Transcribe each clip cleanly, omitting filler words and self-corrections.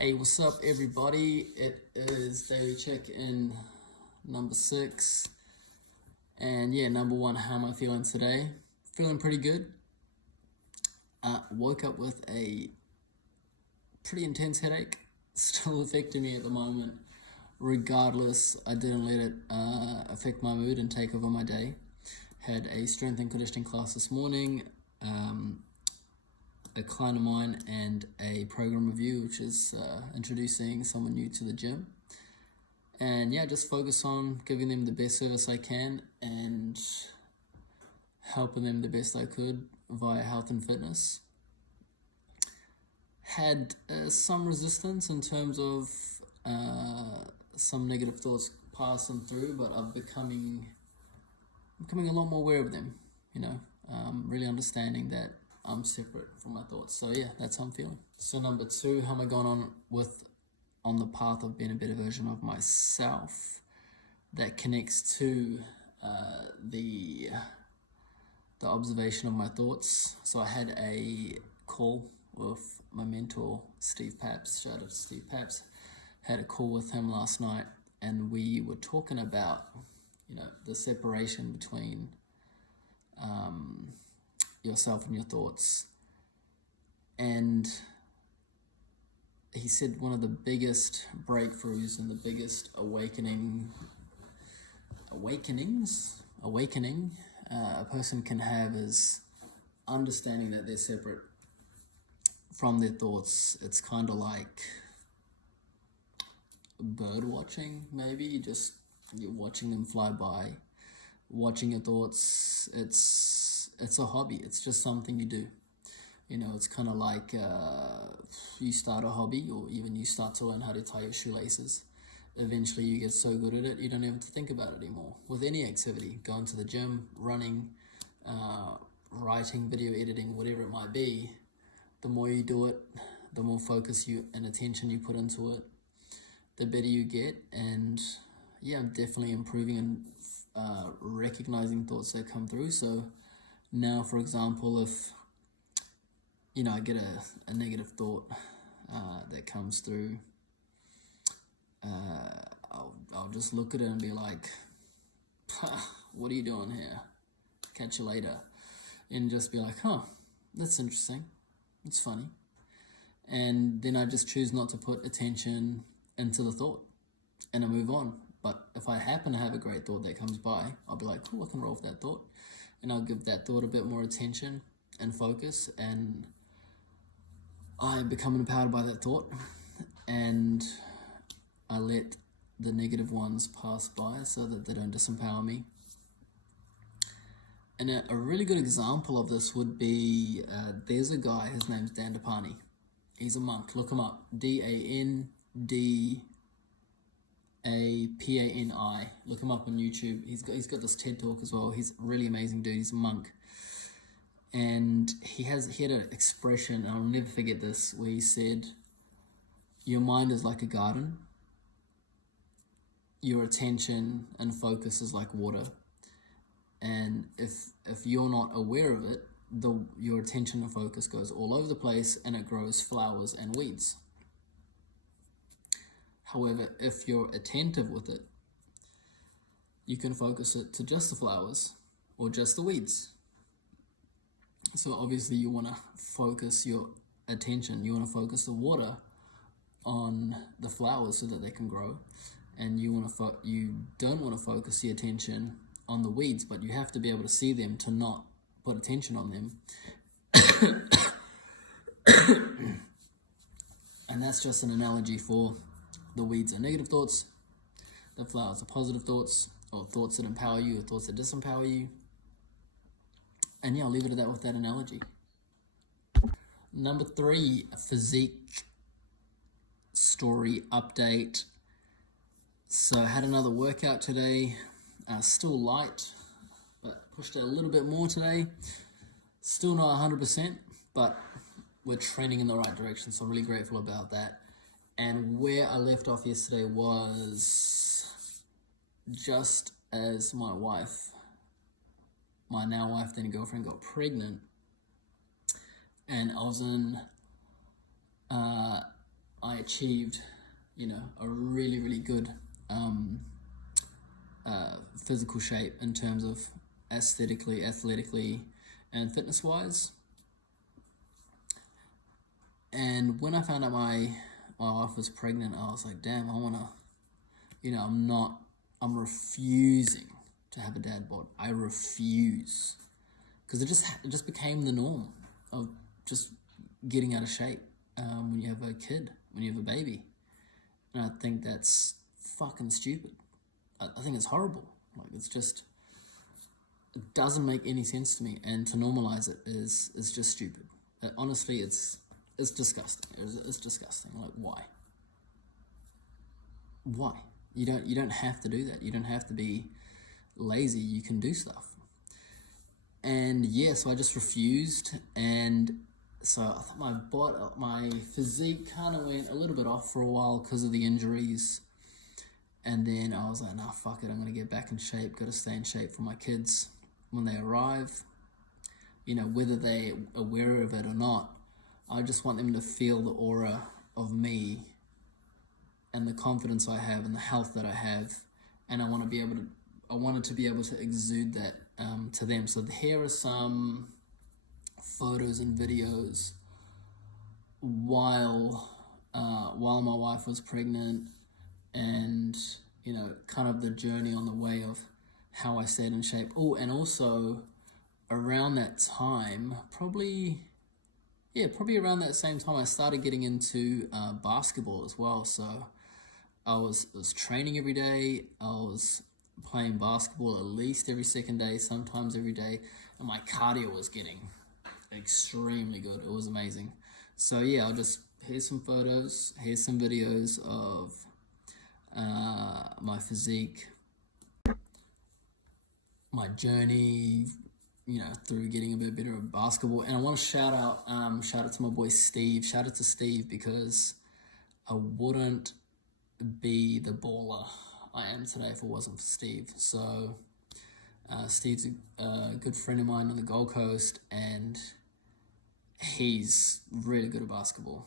Hey, what's up, everybody? It is Daily Check-In number 6. And yeah, number 1, how am I feeling today? Feeling pretty good. Woke up with a pretty intense headache. Still affecting me at the moment. Regardless, I didn't let it affect my mood and take over my day. Had a strength and conditioning class this morning. A client of mine and a program review, which is introducing someone new to the gym. And yeah, just focus on giving them the best service I can and helping them the best I could via health and fitness. Had some resistance in terms of some negative thoughts passing through, but I'm becoming a lot more aware of them, really understanding that I'm separate from my thoughts. So yeah, that's how I'm feeling. So number 2, how am I going on the path of being a better version of myself that connects to the observation of my thoughts. So I had a call with my mentor, Steve Paps. Shout out to Steve Paps. Had a call with him last night, and we were talking about, the separation between yourself and your thoughts. And he said one of the biggest breakthroughs and the biggest awakening a person can have is understanding that they're separate from their thoughts. It's kind of like bird watching, maybe. You're watching them fly by, watching your thoughts. It's a hobby. It's just something you do. It's kind of like you start a hobby, or even you start to learn how to tie your shoelaces. Eventually you get so good at it, you don't have to think about it anymore. With any activity, going to the gym, running, writing, video editing, whatever it might be, the more you do it, the more focus and attention you put into it, the better you get. And yeah, I'm definitely improving and recognizing thoughts that come through. So now, for example, if I get a negative thought that comes through, I'll just look at it and be like, what are you doing here? Catch you later. And just be like, that's interesting. It's funny. And then I just choose not to put attention into the thought, and I move on. But if I happen to have a great thought that comes by, I'll be like, cool, I can roll with that thought. And I'll give that thought a bit more attention and focus, and I become empowered by that thought, and I let the negative ones pass by so that they don't disempower me. And a really good example of this would be, there's a guy, his name's Dandapani. He's a monk. Look him up. Dandapani. Look him up on YouTube. He's got this TED Talk as well. He's a really amazing dude. He's a monk. And he had an expression, and I'll never forget this, where he said, your mind is like a garden. Your attention and focus is like water. And if you're not aware of it, your attention and focus goes all over the place, and it grows flowers and weeds. However, if you're attentive with it, you can focus it to just the flowers or just the weeds. So obviously you want to focus your attention, you want to focus the water on the flowers so that they can grow, and you don't want to focus the attention on the weeds, but you have to be able to see them to not put attention on them. And that's just an analogy for the weeds are negative thoughts, the flowers are positive thoughts, or thoughts that empower you or thoughts that disempower you. And yeah, I'll leave it at that with that analogy. Number 3, physique story update. So I had another workout today, still light, but pushed it a little bit more today. Still not 100%, but we're trending in the right direction, so I'm really grateful about that. And where I left off yesterday was just as my now wife, then girlfriend, got pregnant, and I achieved, a really, really good physical shape in terms of aesthetically, athletically, and fitness-wise. And when I found out my wife was pregnant, I was like, damn, I want to, I'm refusing to have a dad bod. I refuse. Because it just became the norm of just getting out of shape when you have a kid, when you have a baby. And I think that's fucking stupid. I think it's horrible. Like, it doesn't make any sense to me. And to normalize it is just stupid. Honestly, it's disgusting. It's disgusting. Like, why? Why? You don't have to do that. You don't have to be lazy. You can do stuff. And yeah, so I just refused, and so I thought my physique kind of went a little bit off for a while because of the injuries. And then I was like, nah, fuck it, I'm gonna get back in shape. Got to stay in shape for my kids when they arrive. Whether they're aware of it or not, I just want them to feel the aura of me and the confidence I have and the health that I have, and I wanted to be able to exude that to them. So here are some photos and videos while my wife was pregnant, and kind of the journey on the way of how I stayed in shape. Oh, and also around that time, probably around that same time, I started getting into basketball as well. So I was training every day. I was playing basketball at least every second day, sometimes every day, and my cardio was getting extremely good. It was amazing. So yeah, here's some photos, here's some videos of my physique, my journey, through getting a bit better at basketball. And I want to shout out to my boy Steve. Shout out to Steve, because I wouldn't be the baller I am today if it wasn't for Steve. So Steve's a good friend of mine on the Gold Coast, and he's really good at basketball.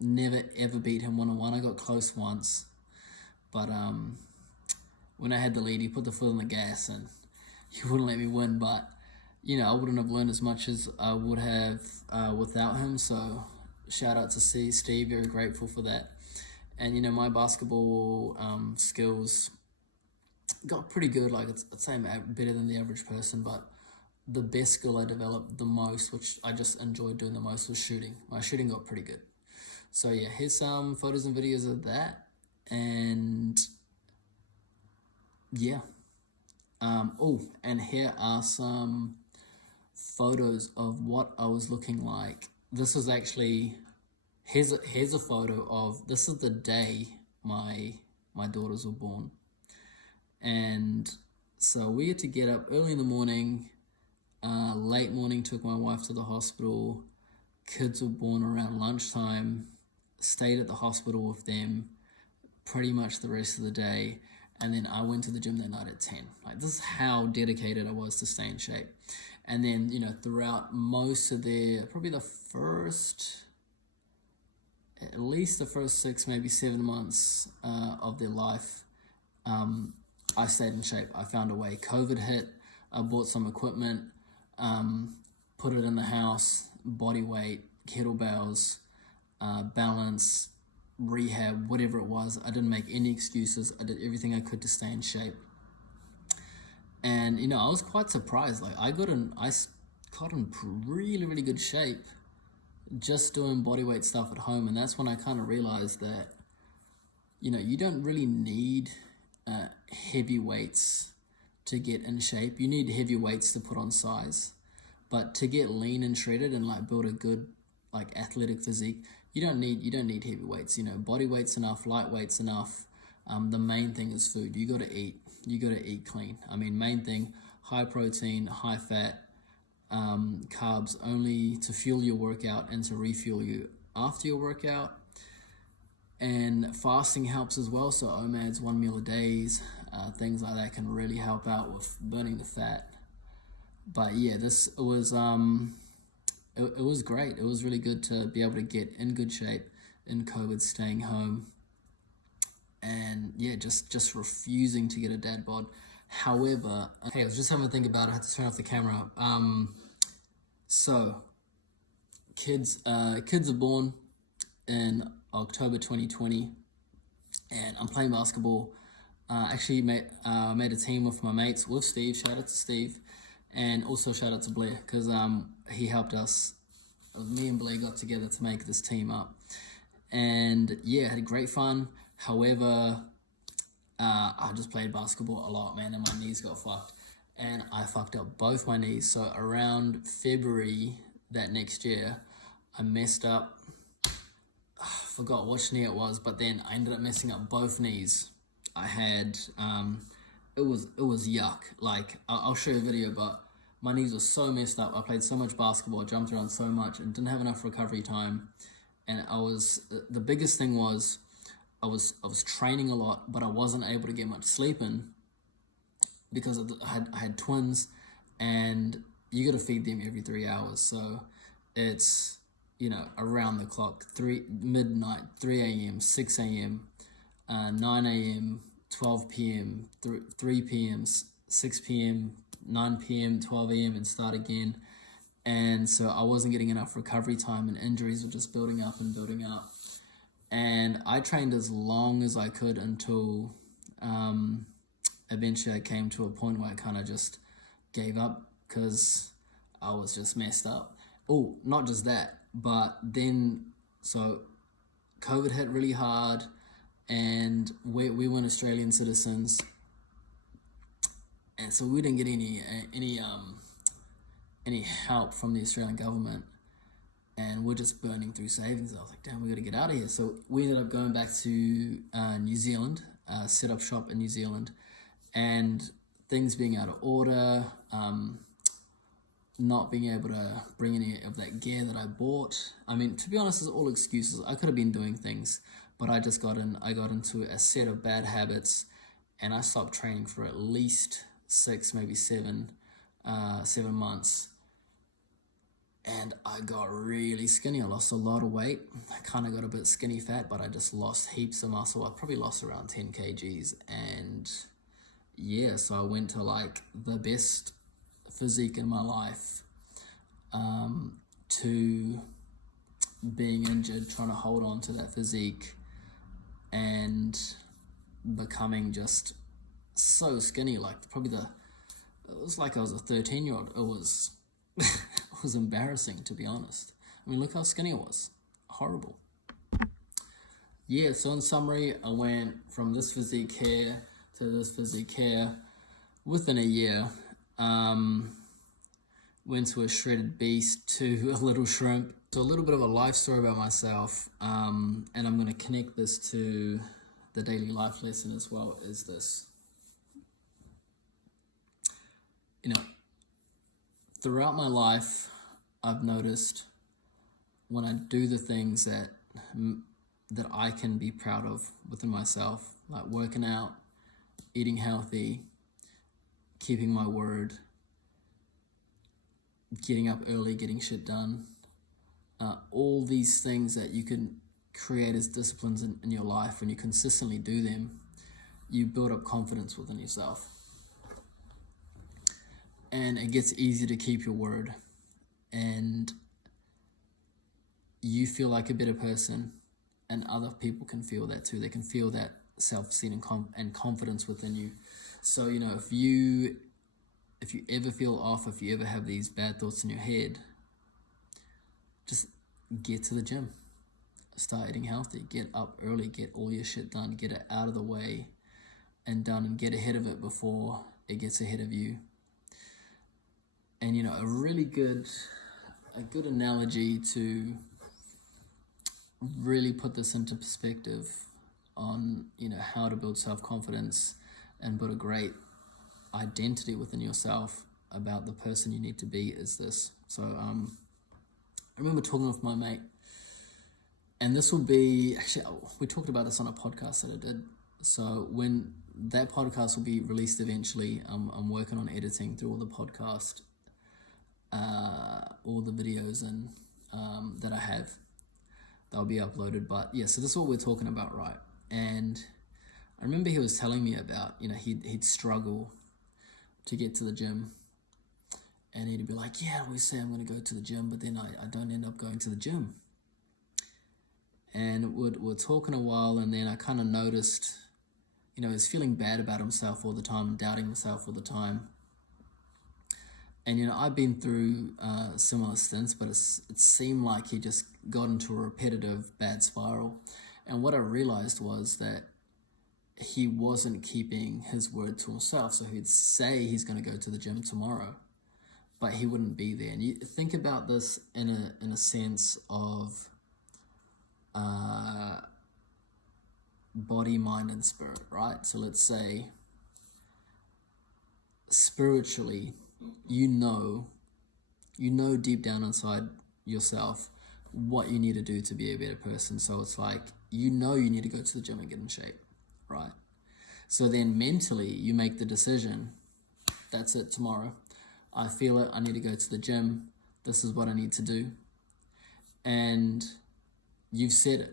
Never ever beat him one-on-one. I got close once, but when I had the lead, he put the foot on the gas and he wouldn't let me win. But I wouldn't have learned as much as I would have without him. So shout out to Steve. Very grateful for that. And my basketball skills got pretty good. Like, I'd say I'm better than the average person, but the best skill I developed the most, which I just enjoyed doing the most, was shooting. My shooting got pretty good. So yeah, here's some photos and videos of that. And yeah. And here are some photos of what I was looking like. This was actually, here's a photo of, this is the day my daughters were born. And so we had to get up early in the morning, late morning, took my wife to the hospital. Kids were born around lunchtime, stayed at the hospital with them pretty much the rest of the day. And then I went to the gym that night at 10. Like, this is how dedicated I was to stay in shape. And then, throughout most of probably at least the first 6, maybe 7 months of their life, I stayed in shape. I found a way. COVID hit. I bought some equipment, put it in the house, body weight, kettlebells, balance, rehab, whatever it was. I didn't make any excuses. I did everything I could to stay in shape. And I was quite surprised. Like, I got in really, really good shape just doing bodyweight stuff at home. And that's when I kind of realized that you don't really need heavy weights to get in shape. You need heavy weights to put on size, but to get lean and shredded and like build a good like athletic physique, you don't need heavy weights. Body weight's enough, light weight's enough. The main thing is food. You got to eat clean. I mean, main thing, high protein, high fat, carbs only to fuel your workout and to refuel you after your workout. And fasting helps as well. So OMADs, 1 meal a day, things like that can really help out with burning the fat. But yeah, it was great. It was really good to be able to get in good shape, in COVID, staying home, and yeah, just refusing to get a dad bod. However, hey, I was just having to think about it. I had to turn off the camera. So kids are born in October 2020, and I'm playing basketball. Actually made a team with my mates, with Steve. Shout out to Steve, and also shout out to Blair, because he helped us. Me and Blair got together to make this team up, and yeah, had great fun. However, I just played basketball a lot, man, and my knees got fucked, and I fucked up both my knees. So around February that next year, I messed up. I forgot which knee it was, but then I ended up messing up both knees. I had it was yuck. Like, I'll show you a video, but my knees were so messed up. I played so much basketball, I jumped around so much, and didn't have enough recovery time. And the biggest thing was I was training a lot, but I wasn't able to get much sleep in, because I had twins, and you got to feed them every 3 hours. So it's, around the clock, midnight, 3 a.m., 6 a.m., 9 a.m., 12 p.m., 3 p.m., 6 p.m., 9 p.m., 12 a.m., and start again. And so I wasn't getting enough recovery time, and injuries were just building up and building up. And I trained as long as I could until eventually I came to a point where I kind of just gave up, because I was just messed up. Oh, not just that, but then, so COVID hit really hard, and we weren't Australian citizens, and so we didn't get any help from the Australian government, and we're just burning through savings. I was like, damn, we got to get out of here. So we ended up going back to New Zealand, set up shop in New Zealand, and things being out of order, not being able to bring any of that gear that I bought. I mean, to be honest, it's all excuses. I could have been doing things, but I got into a set of bad habits, and I stopped training for at least 6, maybe 7 months. And I got really skinny. I lost a lot of weight. I kind of got a bit skinny fat, but I just lost heaps of muscle. I probably lost around 10 kgs. And yeah, so I went to like the best physique in my life, to being injured, trying to hold on to that physique, and becoming just so skinny. Like, it was like I was a 13-year-old. It was it was embarrassing, to be honest. I mean, look how skinny I was. Horrible. Yeah, so in summary, I went from this physique here to this physique here within a year. Went to a shredded beast to a little shrimp. So a little bit of a life story about myself, and I'm going to connect this to the daily life lesson as well, is this. Throughout my life, I've noticed when I do the things that I can be proud of within myself, like working out, eating healthy, keeping my word, getting up early, getting shit done, all these things that you can create as disciplines in your life. When you consistently do them, you build up confidence within yourself. And it gets easier to keep your word, and you feel like a better person, and other people can feel that too. They can feel that self-esteem and confidence within you. So, if you ever feel off, if you ever have these bad thoughts in your head, just get to the gym, start eating healthy, get up early, get all your shit done, get it out of the way and done, and get ahead of it before it gets ahead of you. And a good analogy to really put this into perspective on how to build self-confidence and build a great identity within yourself about the person you need to be is this. So I remember talking with my mate, and this will be, actually, we talked about this on a podcast that I did. So when that podcast will be released eventually, I'm working on editing through all the podcast, all the videos and that I have. they'll be uploaded. But yeah, so this is what we're talking about, right? And I remember he was telling me about, he'd struggle to get to the gym, and he'd be like, yeah, I always say I'm going to go to the gym, but then I don't end up going to the gym. And we're talking a while, and then I kind of noticed, he's feeling bad about himself all the time, doubting himself all the time. And, I've been through similar stints, but it seemed like he just got into a repetitive bad spiral. And what I realized was that he wasn't keeping his word to himself. So he'd say he's going to go to the gym tomorrow, but he wouldn't be there. And you think about this in a sense of body, mind, and spirit, right? So let's say spiritually, you know deep down inside yourself what you need to do to be a better person. So it's like, you need to go to the gym and get in shape, right? So then mentally, you make the decision, that's it, tomorrow. I feel it, I need to go to the gym. This is what I need to do. And you've said it.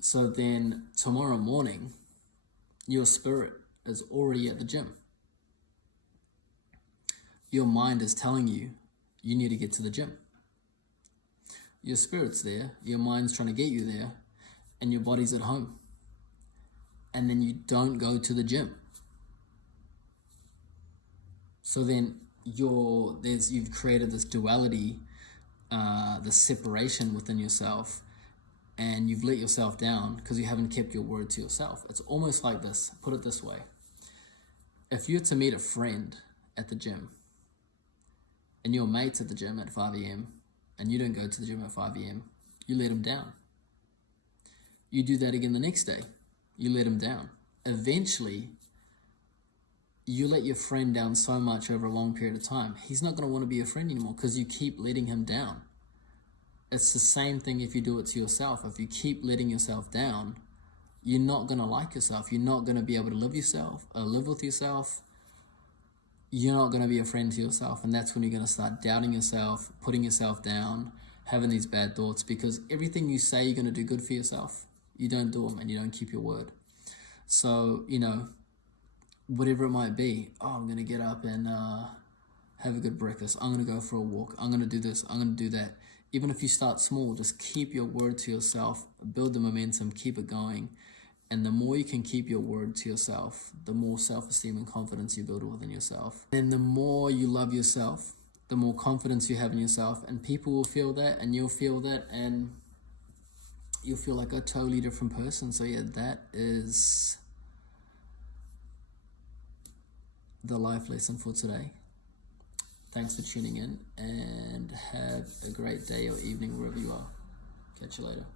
So then tomorrow morning, your spirit is already at the gym. Your mind is telling you, you need to get to the gym. Your spirit's there, your mind's trying to get you there, and your body's at home. And then you don't go to the gym. So then you've created this duality, this separation within yourself, and you've let yourself down because you haven't kept your word to yourself. It's almost like this. Put it this way. If you're to meet a friend at the gym, and your mate's at the gym at 5 a.m., and you don't go to the gym at 5 a.m., you let him down. You do that again the next day, you let him down. Eventually, you let your friend down so much over a long period of time, he's not going to want to be a friend anymore because you keep letting him down. It's the same thing if you do it to yourself. If you keep letting yourself down, you're not going to like yourself. You're not going to be able to live with yourself. You're not going to be a friend to yourself. And that's when you're going to start doubting yourself, putting yourself down, having these bad thoughts, because everything you say you're going to do good for yourself, you don't do them and you don't keep your word. So, whatever it might be, I'm going to get up and have a good breakfast. I'm going to go for a walk. I'm going to do this. I'm going to do that. Even if you start small, just keep your word to yourself, build the momentum, keep it going. And the more you can keep your word to yourself, the more self-esteem and confidence you build within yourself. And the more you love yourself, the more confidence you have in yourself, and people will feel that, and you'll feel that, and you'll feel like a totally different person. So yeah, that is the life lesson for today. Thanks for tuning in, and have a great day or evening wherever you are. Catch you later.